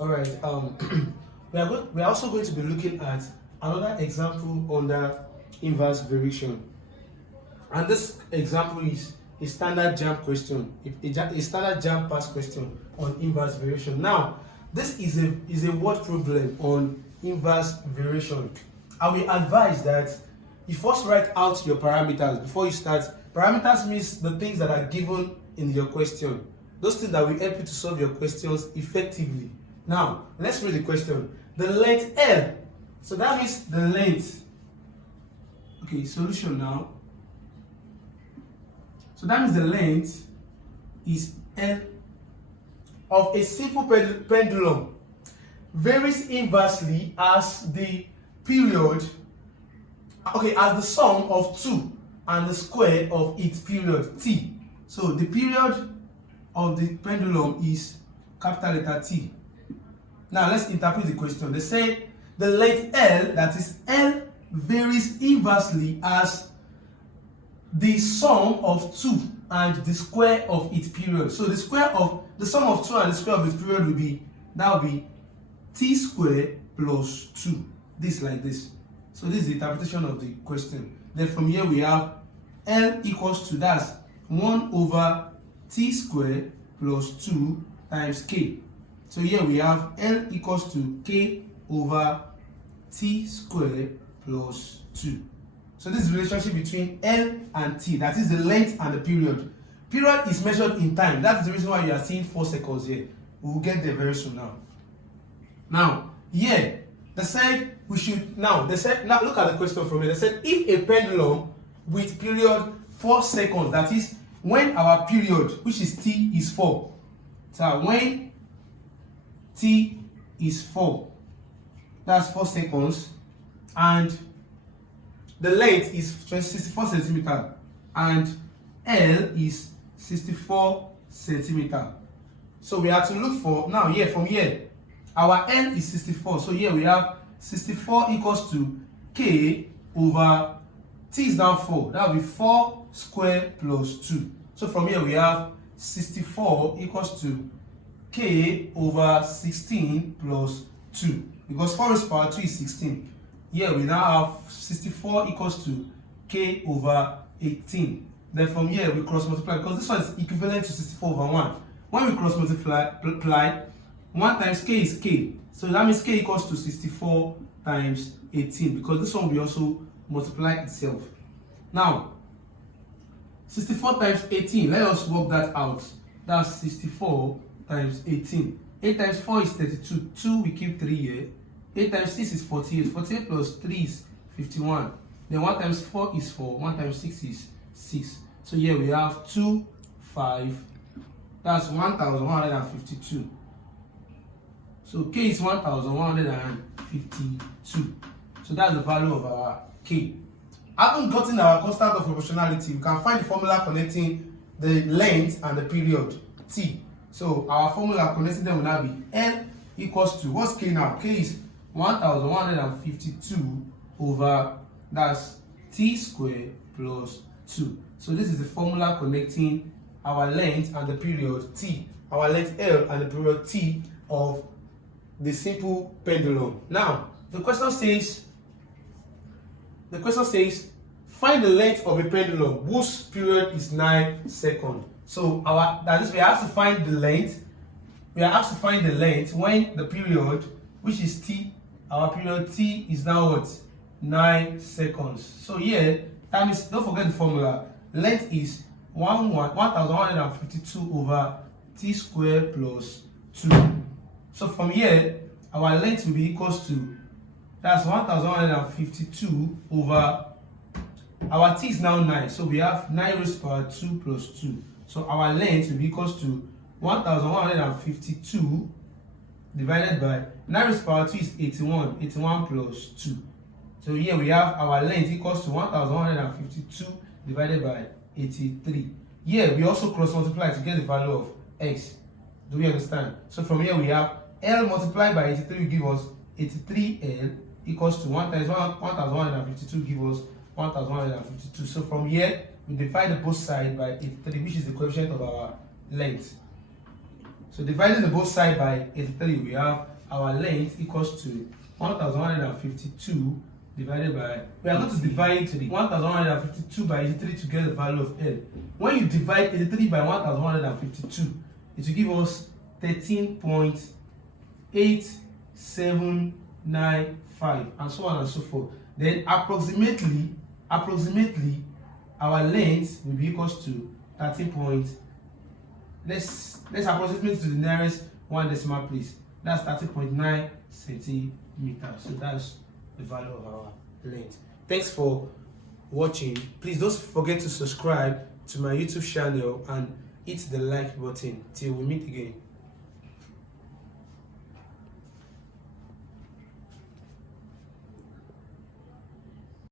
All right. We are also going to be looking at another example under inverse variation, and this example is a standard Jamb question, a standard Jamb pass question on inverse variation. Now, this is a word problem on inverse variation. I will advise that you first write out your parameters before you start. Parameters means the things that are given in your question, those things that will help you to solve your questions effectively. Now, let's read the question. The length L, so that means the length. Okay, solution now. So that means the length is L of a simple pendulum varies inversely as the period, as the sum of 2 and the square of its period t. So the period of the pendulum is capital letter T. Now let's interpret the question. They say the length L, that is L, varies inversely as the sum of 2 and the square of its period. So the sum of 2 and the square of its period will be t squared plus 2. This like this. So this is the interpretation of the question. Then from here we have L equals to, that's 1 over t squared plus 2 times k. So here we have L equals to k over t squared plus 2. So this is the relationship between L and t, that is the length and the period. Period is measured in time. That's the reason why you are seeing 4 seconds here. We will get there very soon now. Now, here, they said look at the question from here. They said if a pendulum with period 4 seconds, that is when our period, which is t, is 4. So when t is 4, that's 4 seconds, and the length is 64 centimeter and L is 64 centimeter. So we have to look for, now here, from here, our L is 64. So here we have 64 equals to k over t is now 4. That will be 4 squared plus 2. So from here we have 64 equals to k over 16 plus 2. Because 4 raised to power 2 is 16. Here we now have 64 equals to k over 18. Then from here we cross multiply, because this one is equivalent to 64 over 1. When we cross multiply, 1 times k is k. So that means k equals to 64 times 18, because this one will also multiply itself. Now, 64 times 18, let us work that out. That's 64 times 18. 8 times 4 is 32. 2, we keep 3 here. 8 times 6 is 48. 48 plus 3 is 51. Then 1 times 4 is 4. 1 times 6 is 6. So here we have 2, 5. That's 1,152. So k is 1,152. So that's the value of our k. Having gotten our constant of proportionality, we can find the formula connecting the length and the period t. So our formula connecting them will now be L equals to, what's k now? K is 1,152 over, that's t squared plus 2. So this is the formula connecting our length and the period t, our length L and the period t of the simple pendulum. Now, the question says, find the length of a pendulum whose period is 9 seconds. So that is, we have to find the length. We have to find the length when the period, which is t, our period t is now what? 9 seconds. So here, that means, don't forget the formula. Length is 1,152 over t squared plus 2. So from here, our length will be equals to, that's 1,152 over, our t is now 9. So we have 9 raised to power 2 plus 2. So our length will be equals to 1,152 divided by 9 raised to power 2 is 81. 81 plus 2. So here we have our length equals to 1,152 divided by 83. Here we also cross multiply to get the value of x. Do we understand? So from here we have L multiplied by 83 will give us 83L equals to 1 times 1,152 give us 1,152. So from here we divide both sides by 83, which is the coefficient of our length. So dividing the both side by 83, we have our length equals to 1152 divided by, we are going to divide 1152 by 83 to get the value of L. When you divide 83 by 1152, it will give us 13.8795 and so on and so forth. Then approximately our length will be equals to 13. Let's approximate to the nearest one decimal place. That's 30.9 centimeters. So that's the value of our length. Thanks for watching. Please don't forget to subscribe to my YouTube channel and hit the like button. Till we meet again.